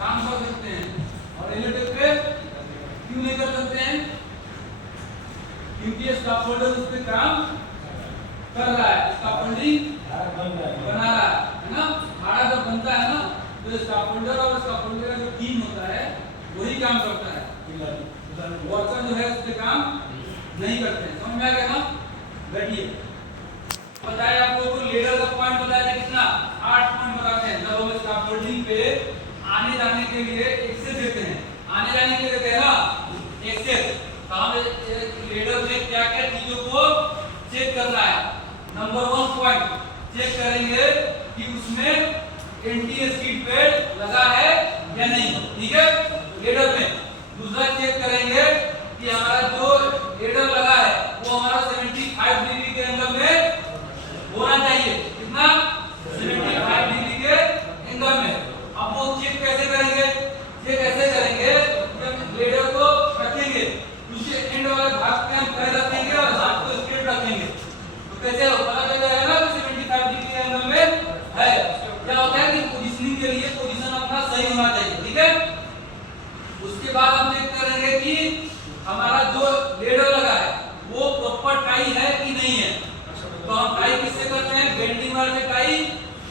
काम कर सकते हैं। और रिलेटिव पे क्यों नहीं कर सकते हैं? क्योंकि स्कैफोल्डर उस पे काम कर रहा है, स्कैफोल्डिंग बना रहा है ना। हाड़ा जब बनता है ना तो स्कैफोल्डर और स्कैफोल्डर का जो टीम होता है वही काम करता है, वर्कर जो है उस पे काम नहीं करते हैं। समझ में आ गया ना? बैठिए। बताया आप लोगों को लेडर का पॉइंट बताया था कितना? 8 पॉइंट बताते हैं जब हम स्कैफोल्डिंग पे आने जाने के लिए एक्सेस देते हैं। आने जाने के लिए देते हैं ना एक्सेस। तो हम लेडर में क्या क्या चीजों को चेक करना है। नंबर 1 पॉइंट चेक करेंगे कि उसमें एंटी स्किड पैड लगा है या नहीं, ठीक है, लेडर में। दूसरा चेक करेंगे कि हमारा जो लेडर लगा है वो हमारा 75 डिग्री के एंगल में होना चाहिए। कितना? 75 डिग्री के एंगल में। अब वो चेक कैसे करेंगे? चेक ऐसे करेंगे कि हम लेडर को रखेंगे, उसके एंड वाले भाग पे हम पैर रखेंगे और हाथ को स्ट्रेट रखेंगे। तो कैसे पता चल जाएगा ना कि 75 डिग्री के एंगल में है। क्या होता है कि पोजीशनिंग के लिए पोजीशन अपना सही होना चाहिए, ठीक है। उसके बाद हम चेक करेंगे कि हमारा जो लेडर लगा है वो प्रॉपर टाई है कि नहीं है। तो हम टाई किससे करते हैं? बेंडिंग वाले से टाई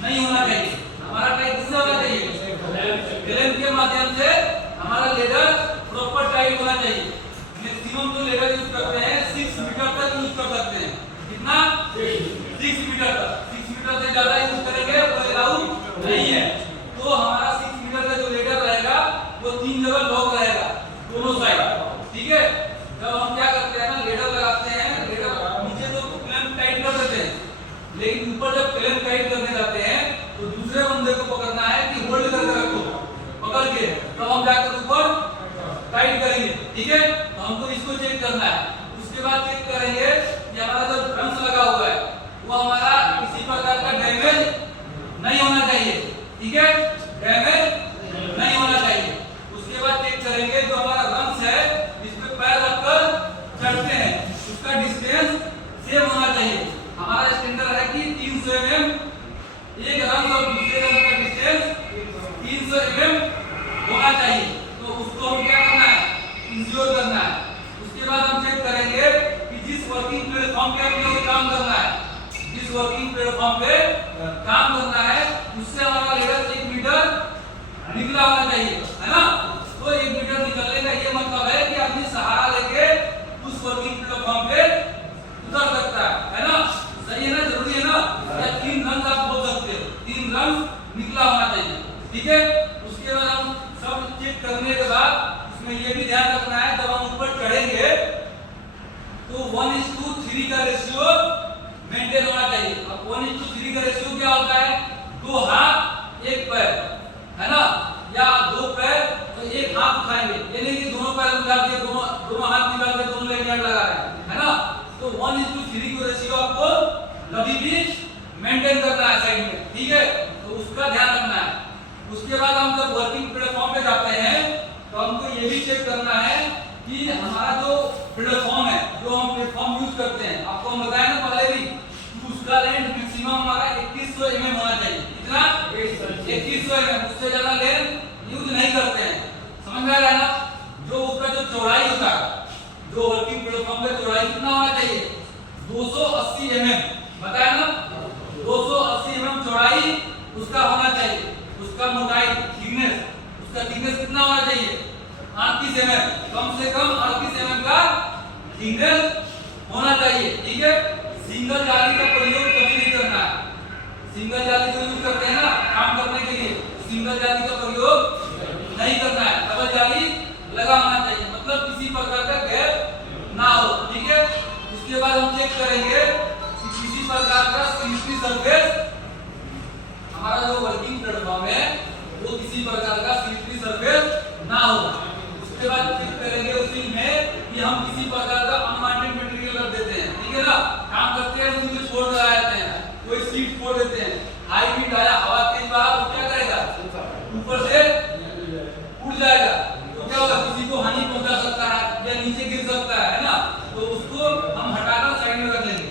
नहीं होना चाहिए। हमारा टाई किससे होना चाहिए? क्लैंप के माध्यम से हमारा लेडर प्रॉपर टाइट होना चाहिए। मैक्सिमम जो लेडर यूज करते हैं 6 मीटर तक यूज कर सकते हैं। कितना? 6 मीटर तक। 6 मीटर से ज्यादा यूज करेंगे वो अलाउ नहीं है। तो हमारा 6 मीटर का जो लेडर रहेगा वो 3 जगह लॉक रहेगा दोनों साइड, ठीक है। जब हम क्या करते हैं ना लेडर लगाते हैं, लेडर नीचे तो क्लैंप टाइट कर देते हैं, लेकिन ऊपर जब क्लैंप टाइट करने जाते हैं तो दूसरे बंदे को पकड़ना है कि होल्ड करके रखो, पकड़ के तब हम जाकर ऊपर टाइट करेंगे, ठीक है। तो हमको इसको चेक करना है। उसके बाद चेक करेंगे कि हमारा जो ड्रम्स लगा हुआ है वो हमारा किसी प्रकार का डैमेज नहीं होना चाहिए, ठीक है, डैमेज नहीं होना चाहिए। उसके बाद चेक करेंगे जो हमारा ड्रम्स है जिस पे पैर रखकर चढ़ते हैं उसका डिस्टेंस सेम होना चाहिए। हमारा स्टैंडर्ड है कि 300 mm एक रंग और दूसरे रंग का डिस्टेंस 300 mm होना चाहिए। तो उसको हम क्या करना है? इंश्योर करना है। उसके बाद हम चेक करेंगे कि जिस वर्किंग प्लेटफॉर्म पे हमें काम करना है, जिस वर्किंग प्लेटफॉर्म पे काम करना है उससे हमारा लेडर 1 मीटर निकला होना चाहिए, है ना। तो 1 मीटर निकलने का ये मतलब है कि आदमी सहारा लेके उस वर्किंग प्लेटफॉर्म पे उतर सकता है ना। सही है ना? जरूरी है ना? या 3 रन आप बोल सकते हो, 3 रन निकला होना चाहिए, ठीक है। उसके बाद हम सब चेक करने के बाद उसमें ये भी ध्यान रखना है जब हम ऊपर चढ़ेंगे तो 1:3 का रेशियो मेंटेन होना चाहिए। अब 1:3 का रेशियो क्या होता है? 2 हाथ 1 पैर, है ना, या 2 पैर तो 1 हाथ उठाएंगे। ये नहीं कि दोनों पैर उठा के दोनों हाथ निकाल के दोनों लेग लगा रहे हैं, है ना। तो 1:3 का रेशियो आपको कभी भी मेंटेन करना है साइड में, ठीक है। तो उसका ध्यान रखना है। उसके बाद हम जब वर्किंग प्लेटफॉर्म पे जाते हैं तो हमको ये भी चेक करना है कि हमारा जो प्लेटफॉर्म है, जो हम प्लेटफॉर्म यूज करते हैं, आपको हम बताया ना पहले भी, तो उसका लेंथ मैक्सिमम हमारा 2100 mm होना चाहिए। कितना? 2100 mm। उससे ज्यादा लेंथ यूज नहीं करते हैं। समझ में आ रहा है ना? जो उसका जो चौड़ाई होता है, जो वर्किंग प्लेटफॉर्म का चौड़ाई कितना होना चाहिए? 280 mm। बताया ना? 280 mm चौड़ाई उसका होना चाहिए। उसका मोटाई थिकनेस, उसका थिकनेस कितना होना चाहिए? 38 mm। कम से कम 38 mm का थिकनेस होना चाहिए, ठीक है। सिंगल जाली का प्रयोग कभी नहीं करना है। सिंगल जाली जो यूज करते हैं ना काम करने के लिए, सिंगल जाली का प्रयोग नहीं करना है। डबल जाली लगा होना चाहिए, मतलब किसी प्रकार का गैप ना हो, ठीक है। उसके बाद हम चेक करेंगे कि किसी प्रकार का स्लिपरी सरफेस, हमारा जो वर्किंग प्लेटफॉर्म है वो किसी प्रकार का स्लिपरी सरफेस ना हो। उसके बाद चेक करेंगे उसी में कि हम किसी प्रकार का अनवांटेड मटेरियल रख देते हैं, ठीक है ना। काम करते हैं उसी में छोड़ लगा देते हैं, कोई सीट छोड़ देते हैं, हाई विंड आया, हवा तेज बहा तो क्या करेगा? ऊपर से उड़ जाएगा, तो क्या होगा? किसी को हानि पहुंचा सकता है या नीचे गिर सकता है ना। तो उसको हम हटाकर साइड में रख लेंगे।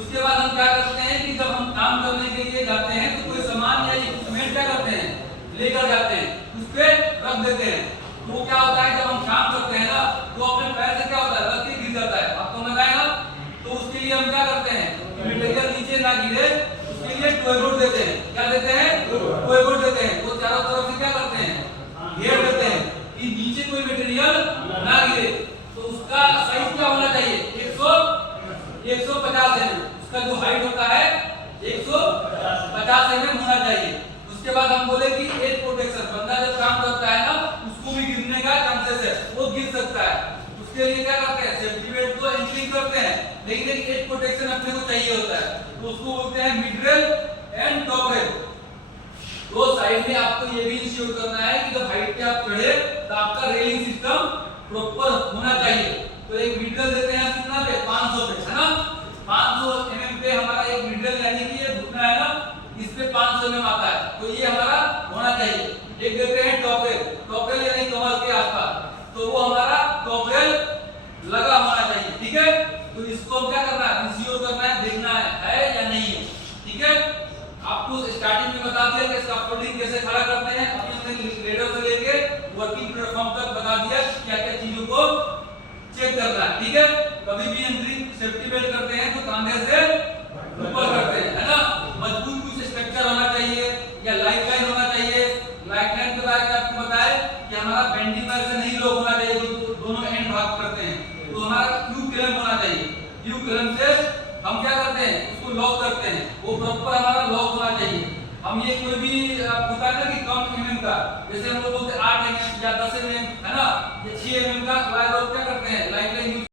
उसके बाद हम क्या करते हैं कि जब हम काम करने के लिए जाते हैं तो कोई सामान या इक्विपमेंट क्या करते हैं? लेकर जाते हैं। उस पे रख देते हैं। तो क्या होता है जब हम काम करते हैं ना तो अपने पैर से क्या होता है रख के गिर जाता है, आपको समझ आएगा। तो उसके लिए हम क्या करते हैं, मटेरियल नीचे ना गिरे उसके लिए टोएबोर्ड देते हैं। क्या देते हैं, टोएबोर्ड देते हैं। वो चारों तरफ से क्या करते हैं, घेर देते हैं कि नीचे कोई मटेरियल ना गिरे। तो उसका साइज क्या होना चाहिए, 150 mm। उसका जो हाइट होता है 150 mm होना चाहिए। उसके बाद हम बोले कि एज प्रोटेक्शन, बंदा जब काम करता है ना उसको भी गिरने का चांसेस है, वो गिर सकता है। उसके लिए क्या करते हैं, सेफ्टी बेल्ट को इंक्लूड करते हैं, लेकिन एक एज प्रोटेक्शन अपने को चाहिए होता है, तो उसको बोलते हैं mid rail and top rail. दो साइड में आपको ये भी इंश्योर करना है कि जब हाइट पे आप चढ़े तो आपका रेलिंग सिस्टम प्रॉपर होना चाहिए। तो एक मिड रेल देते हैं कितना पे, 500 पे, है ना। 500 mm पे हमारा एक मिड रेल, यानी कि ये घुटना है ना इस पे 500 mm आता है, तो ये हमारा होना चाहिए। एक देते हैं टॉप रेल, टॉप रेल यानी कमर के आसपास, तो वो हमारा टॉप रेल लगा होना चाहिए, ठीक है। तो इसको क्या करना है, इंश्योर करना है, देखना है या नहीं है, ठीक है। आपको स्टार्टिंग में बता दिया कि स्कैफोल्डिंग कैसे खड़ा करते हैं, अभी हमने लेडर से लेके वर्किंग प्लेटफॉर्म तक बता दिया क्या क्या चीजों को चेक करना है, ठीक है। कभी भी एंकरिंग सेफ्टी बेल्ट करते हैं तो कंधे से ऊपर करते हैं, है ना। मजबूत कुछ स्ट्रक्चर होना चाहिए या लाइफ लाइन होना चाहिए। लाइफ लाइन के बारे में आपको बताया कि हमारा बेंडिंग वायर से नहीं लॉक होना चाहिए, दोनों एंड भाग करते हैं, तो हमारा क्यू क्लैंप होना चाहिए। क्यू क्लैंप से हम क्या करते हैं, उसको लॉक करते हैं, वो प्रॉपर हमारा लॉक होना चाहिए। हम ये कोई भी होता है ना कि कम mm का, जैसे हम लोग बोलते हैं 8 mm या 10 mm, है ना, ये 6 mm का वायर क्या करते हैं, लाइफ लाइन